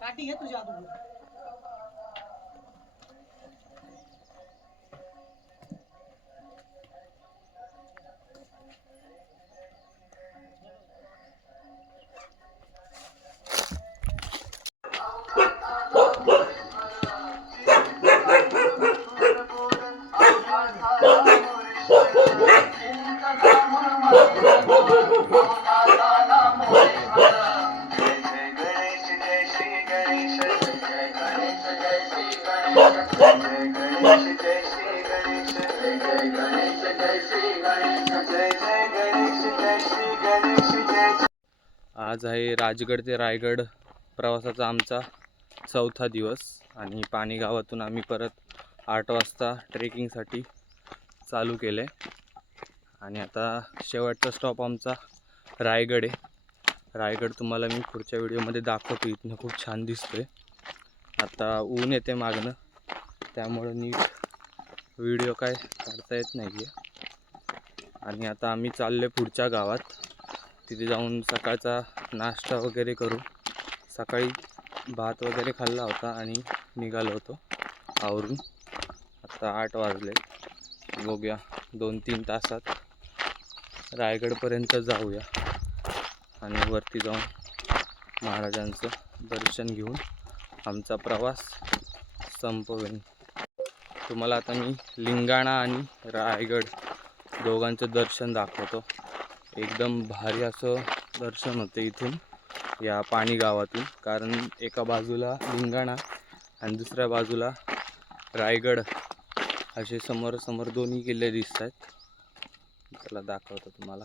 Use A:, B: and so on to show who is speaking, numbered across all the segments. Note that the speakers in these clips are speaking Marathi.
A: काठी घे तुझ्या आतून
B: आज आहे राजगड ते रायगड प्रवासाचा आमचा चौथा दिवस आणि पाणी गावातून आम्ही परत आठ वाजता ट्रेकिंगसाठी चालू केले आणि आता शेवटचा स्टॉप आमचा रायगड आहे. रायगड तुम्हाला मी पुढच्या व्हिडिओमध्ये दाखवतो इथनं खूप छान दिसतोय. आता ऊन येते मागणं त्यामुळं नीट व्हिडिओ काय काढता येत नाही आहे आणि आता आम्ही चालले पुढच्या गावात. तिथे जाऊन सकाळचा नाश्ता वगैरे करू. सकाळी भात वगैरे खाल्ला होता आणि निघालो होतो आवरून. आता आठ वाजले. बघूया दोन तीन तासात रायगडपर्यंत जाऊया. आणि वरती जाऊन महाराजांचं दर्शन घेऊन आमचा प्रवास संपवेन. तुम्हाला आता मी लिंगाणा आणि रायगड दोघांचं दर्शन दाखवतो. एकदम भारी असं दर्शन होतं इथून या पाणी गावातून. कारण एका बाजूला लिंगाणा आणि दुसऱ्या बाजूला रायगड असे समोर समोर दोन्ही किल्ले दिसत आहेत त्याला दाखवतो तुम्हाला.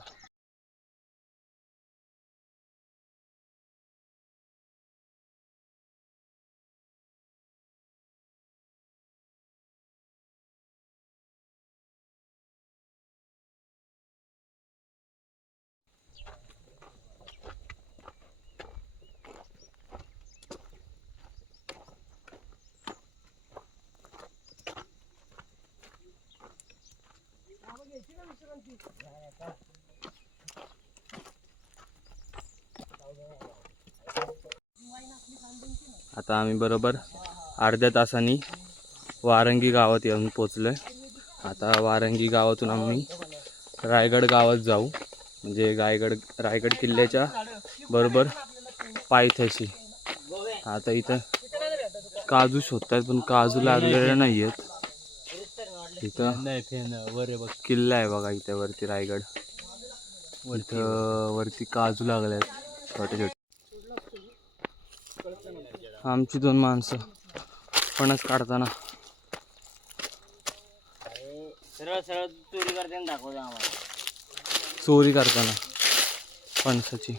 B: आता आम्ही बरोबर अर्ध्या तासांनी वारंगी गावात येऊन पोचलो आहे आता वारंगी गावातून आम्ही रायगड गावात जाऊ. म्हणजे रायगड रायगड किल्ल्याच्या बरोबर पायथ्याशी. आता इथं काजू शोधतात पण काजू लागलेले नाही आहेत इथं किल्ला आहे बघा इथे वरती रायगड. इथं वरती काजू लागले आहेत छोटे छोटे आमची दोन माणसं फणस काढताना.
A: सरळ सरळ चोरी करताना दाखवतो आम्हाला.
B: चोरी करताना फणसाची.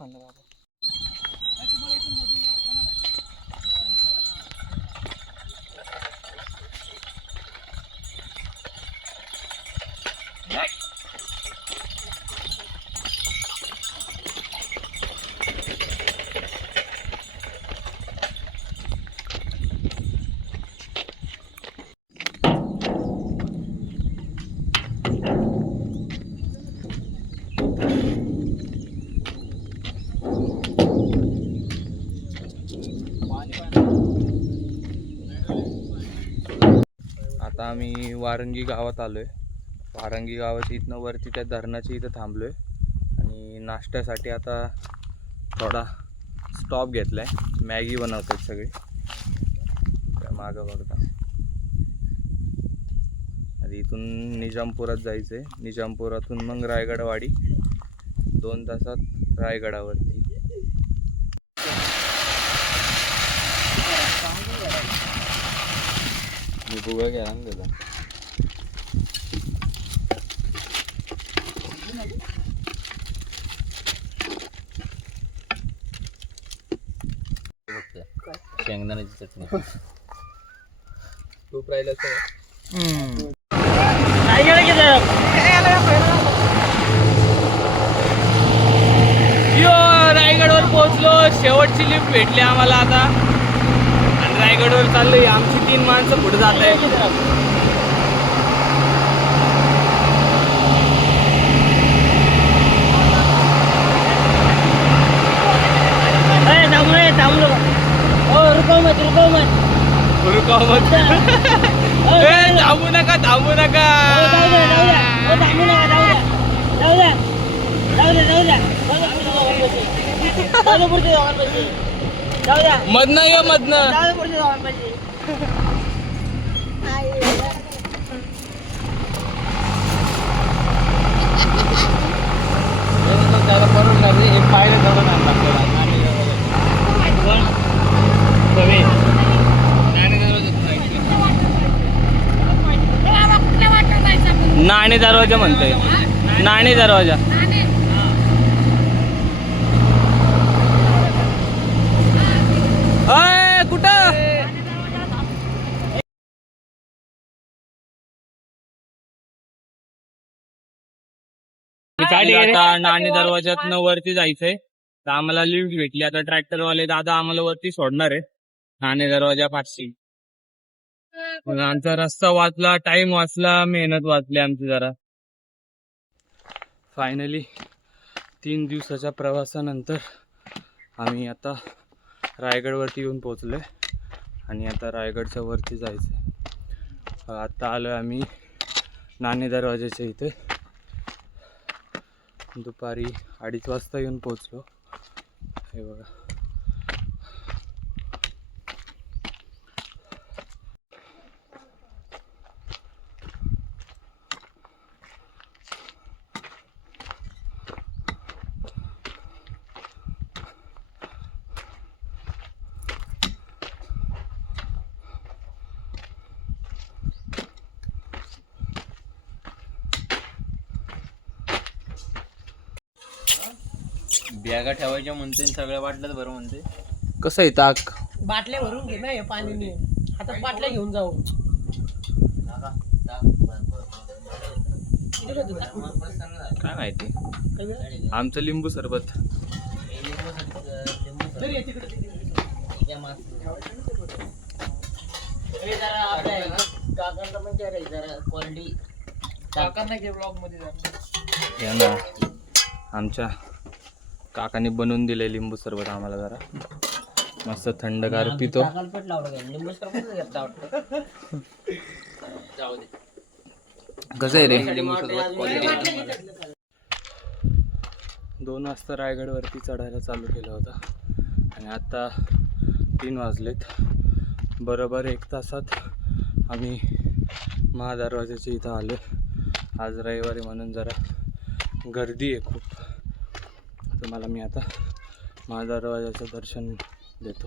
A: हात लाव
B: आम्ही वारंगी गावात आलो आहे वारंगी गावाच्या इथनं वरती त्या धरणाच्या इथं थांबलो आहे आणि नाश्त्यासाठी आता थोडा स्टॉप घेतला आहे मॅगी बनवतात सगळे. मागं बघता. आणि इथून निजामपुरात जायचं आहे निजामपुरातून मग रायगडवाडी. दोन तासात रायगडावरती मी बुगा घ्या ना त्याचा
C: शेंगदाण्याची चटणी
B: खूप राहिलं
A: यो रायगडवर पोहोचलो. शेवटची लिफ्ट भेटली आम्हाला आता.
B: रायगडवर चाललोय आमची तीन माणसं पुढे जात आहे.
A: हो, रुको मत, रुको मत.
B: रुकाव मत. ए, थांबू नका थांबू नका
A: थांबू नका, जाऊ द्या. जाऊ द्या. द्या, द्या. द्या.
B: मधनं ये मधनं
A: जाऊ द्या पुढच्या दोघांपाशी.
C: त्याला बरोबर लागले. एक पायऱ्या चढून आणि
B: नाणे दरवाजा म्हणतोय. नाणे दरवाजा अय कुठं आता नाणे दरवाज्यात वरती जायचंय. तर आम्हाला लिफ्ट भेटली. आता ट्रॅक्टर वाले दादा आम्हाला वरती सोडणार आहे नाणे दरवाजा पाचशे आमचा रस्ता वाचला टाइम वाचला मेहनत वाचली आमची जरा. फायनली तीन दिवसाच्या प्रवासानंतर आम्ही आता रायगडवरती येऊन पोचलोय आणि आता रायगडच्या वरती जायचं आता आलोय आम्ही नाणे दरवाजाच्या इथे. दुपारी अडीच वाजता येऊन पोचलो हे बघा.
C: बॅगा ठेवायच्या म्हणते सगळ्या वाटलं बरं म्हणते.
B: कसं आहे ताक?
D: बाटल्या भरून घे ना हे पाणी आता बाटल्या घेऊन जाऊ.
B: काय माहिती? आमचं लिंबू सरबत.
D: ये तिकडे.
A: हे जरा आपल्या काकांचा पण चेहरा आहे, जरा क्वालिटी
D: काकांना घे
B: ब्लॉगमध्ये आमच्या काकाने बनवून दिले लिंबू सरबत आम्हाला जरा. मस्त थंडगार पितो. कसं आहे रे? दोन वाजता रायगडवरती चढायला चालू केलं होतं. आणि आता तीन वाजलेत. बरोबर एक तासात आम्ही महादरवाजाच्या इथं आलो. आज रविवारी म्हणून जरा गर्दी आहे खूप. तुम्हाला मी आता महादरवाजाचं दर्शन देतो.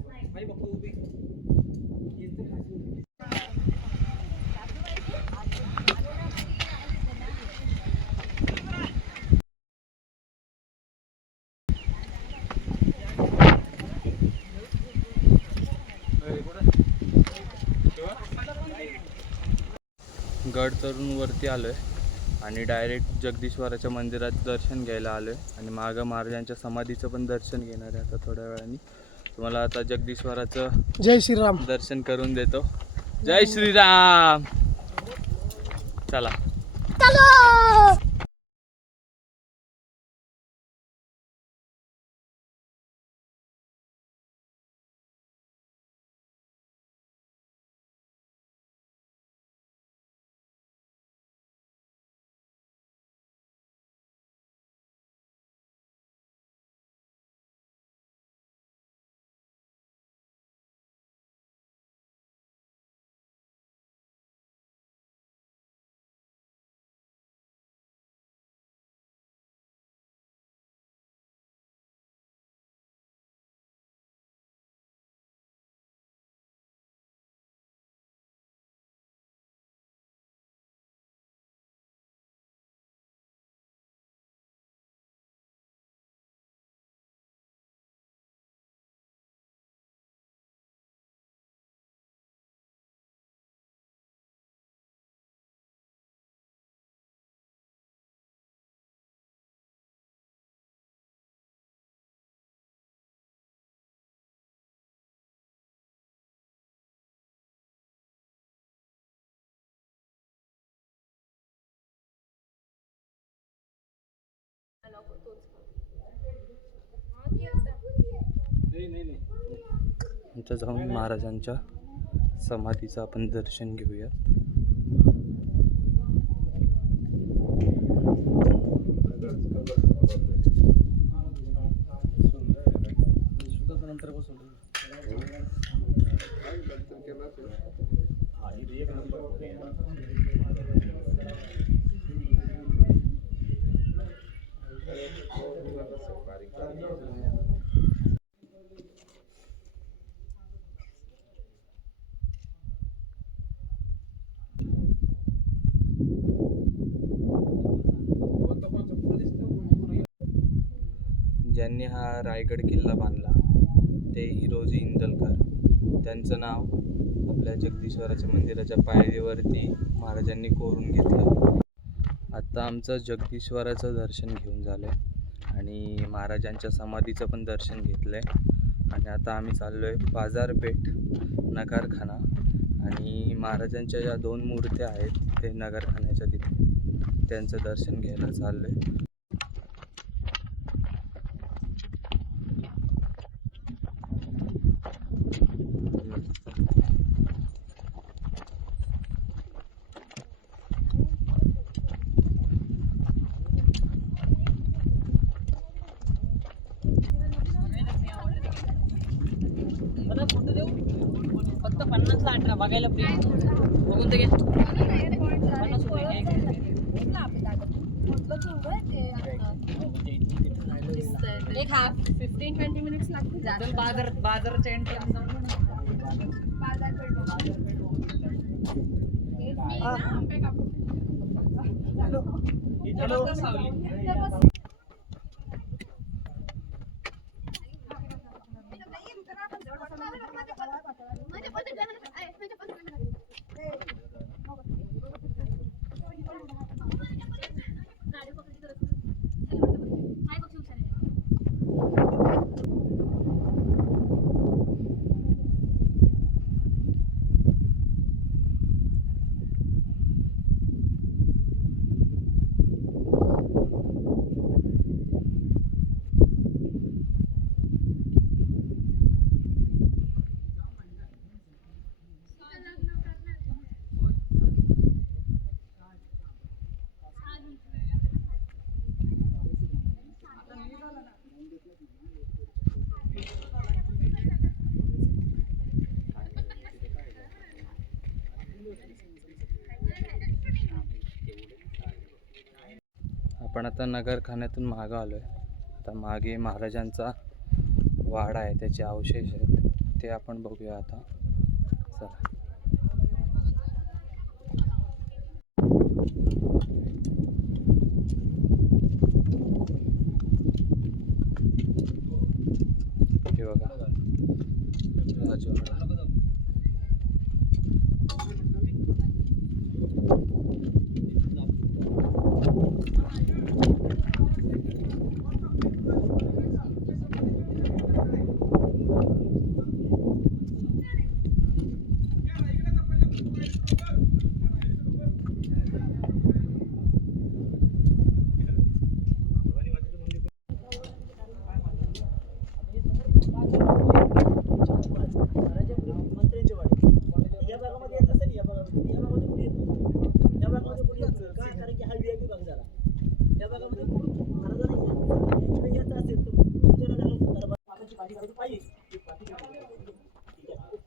B: गड चढून वरती आलो आहे आणि डायरेक्ट जगदीश्वराच्या मंदिरात दर्शन घ्यायला आलो आहे आणि मागं महाराजांच्या समाधीचं पण दर्शन घेणार आहे आता थोड्या वेळाने. तुम्हाला आता जगदीश्वराचं
D: जय श्रीराम.
B: दर्शन करून देतो. जय श्रीराम. चला! तिथं जाऊन महाराजांच्या समाधीचं आपण दर्शन घेऊयात. ज्यांनी हा रायगड किल्ला बांधला. ते हिरोजी इंदलकर. त्यांचं नाव आपल्या जगदीश्वराच्या मंदिराच्या पायरीवरती महाराजांनी कोरून घेतलं. आत्ता आमचं जगदीश्वराचं दर्शन घेऊन झालं आहे आणि महाराजांच्या समाधीचं पण दर्शन घेतलं आहे आणि आता आम्ही चाललो आहे बाजारपेठ नगारखाना. आणि महाराजांच्या ज्या दोन मूर्त्या आहेत ते नगारखान्याच्या तिथे. त्यांचं दर्शन घ्यायला चाललं आहे
E: एक हाफ. फिफ्टीन ट्वेंटी मिनिट्स लागतील.
A: बाजार बाजारच्या एंट्री
B: आपण आता नगरखान्यातून मागं आलो आहे आता मागे महाराजांचा वाडा आहे त्याचे अवशेष आहेत ते आपण बघूया आता. चला हे बघा राजवाडा
A: मंत्र्यांची वाडी या भागामध्ये येत असेल या भागामध्ये या भागामध्ये कुठे येतो या भागामध्ये कुठे येतो का कारण की हा व्हीआयपी भाग झाला या भागामध्ये कोण महाराजांना इकडे येत असेल तर तुमच्या झाला दरबार मागाची पाठी काढून पाहिजे ती पाठी काढून पाहिजे. ठीक आहे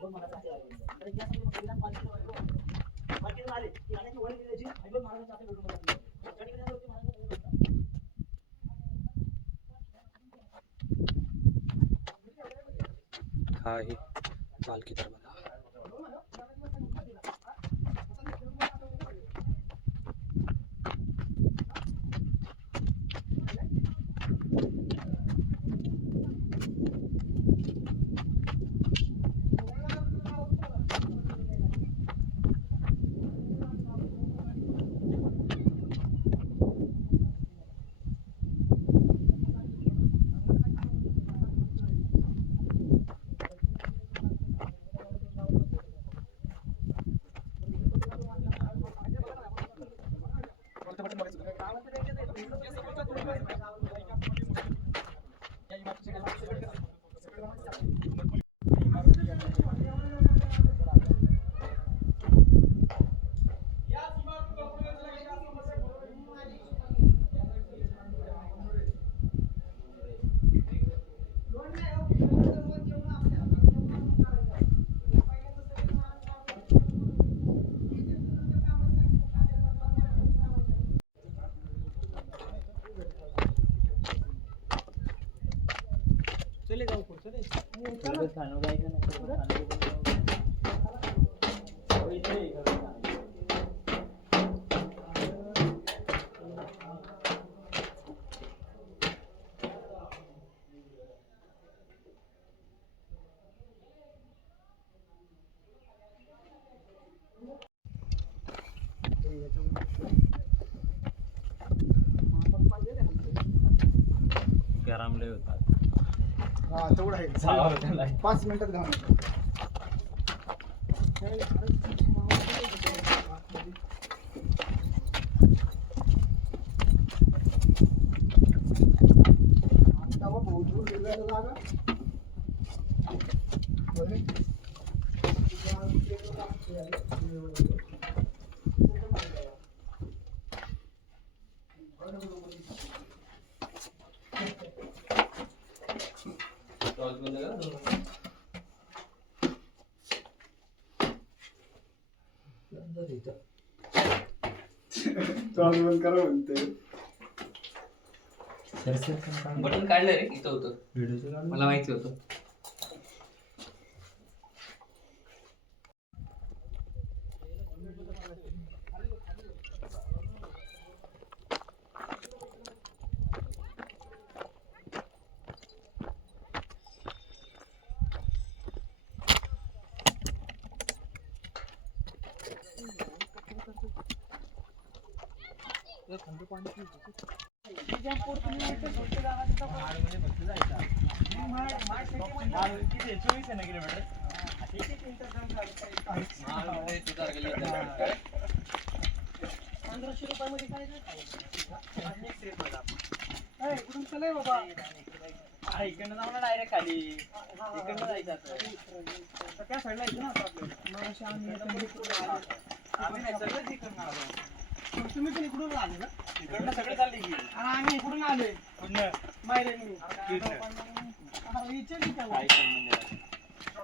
A: दोन महाराज आहे. कारण यासाठी मग संविधान पालखीला वाटलं. पालखीला आले की आल्याची वळण दिली त्याची आणि मग महाराजांच्या हातात भेटून बसले. त्या ठिकाणी आल्यावरती महाराजांचा भेटून
B: हा आहे पालखी दरबार
D: पुढचं
F: आहे पाच मिनिटात घालून. करा म्हणते
C: बटन काढलं रे इथं होतं. मला माहिती होतं.
D: पंधराशे रुपयामध्ये काय नाही कुठून चालय बाबा
A: इकडनं जाऊ ना डायरेक्ट खाली इकडनं जायचं
D: तर त्या साईडला येतो ना आता आपल्याला मग अशी आम्ही आलो.
A: नाही सगळंच इकडनं आलो
D: तुम्ही पण इकडून आले ना
A: इकडनं सगळे चालले की
D: आणि आम्ही इकडून मायरेने
A: इकडनं.
D: विचारली?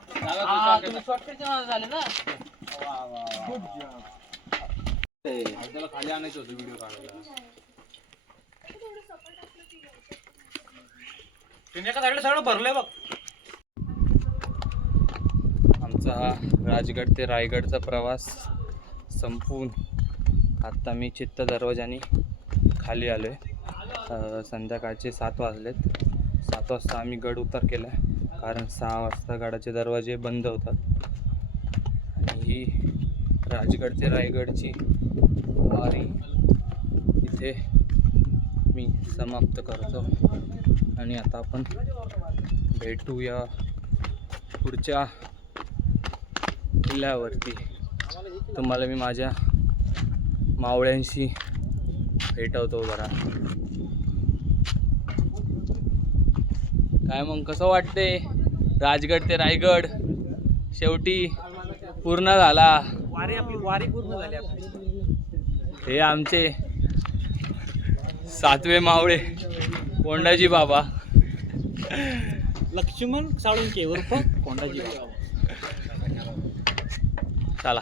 D: हा, तुम्ही shortcut च्या नादात झाले ना?
A: वा, वा, वा.
B: त्याला खाली आणायचं होतं व्हिडिओ काढायला.
A: त्यांच्या एका साईडला सगळं भरलंय बघ.
B: आमचा हा राजगड ते रायगडचा प्रवास संपवून आत्ता मी चित्त दरवाजाने खाली आलो आहे संध्याकाळचे सात वाजलेत. सात वाजता आम्ही गड उतार केला कारण सहा वाजता गडाचे दरवाजे बंद होतात. आणि ही राजगड ते रायगडची वारी इथे मी समाप्त करतो. आणि आता आपण भेटूया पुढच्या किल्ल्यावरती. तुम्हाला मी माझ्या मावळ्यांशी भेटवतो जरा. काय मग कसं वाटते राजगड ते रायगड. शेवटी पूर्ण झाला.
A: वारी आपली वारी पूर्ण झाली आपली.
B: हे आमचे सातवे मावळे कोंडाजी बाबा.
A: लक्ष्मण साळुंके उर्फ कोंडाजी बाबा.
B: चला.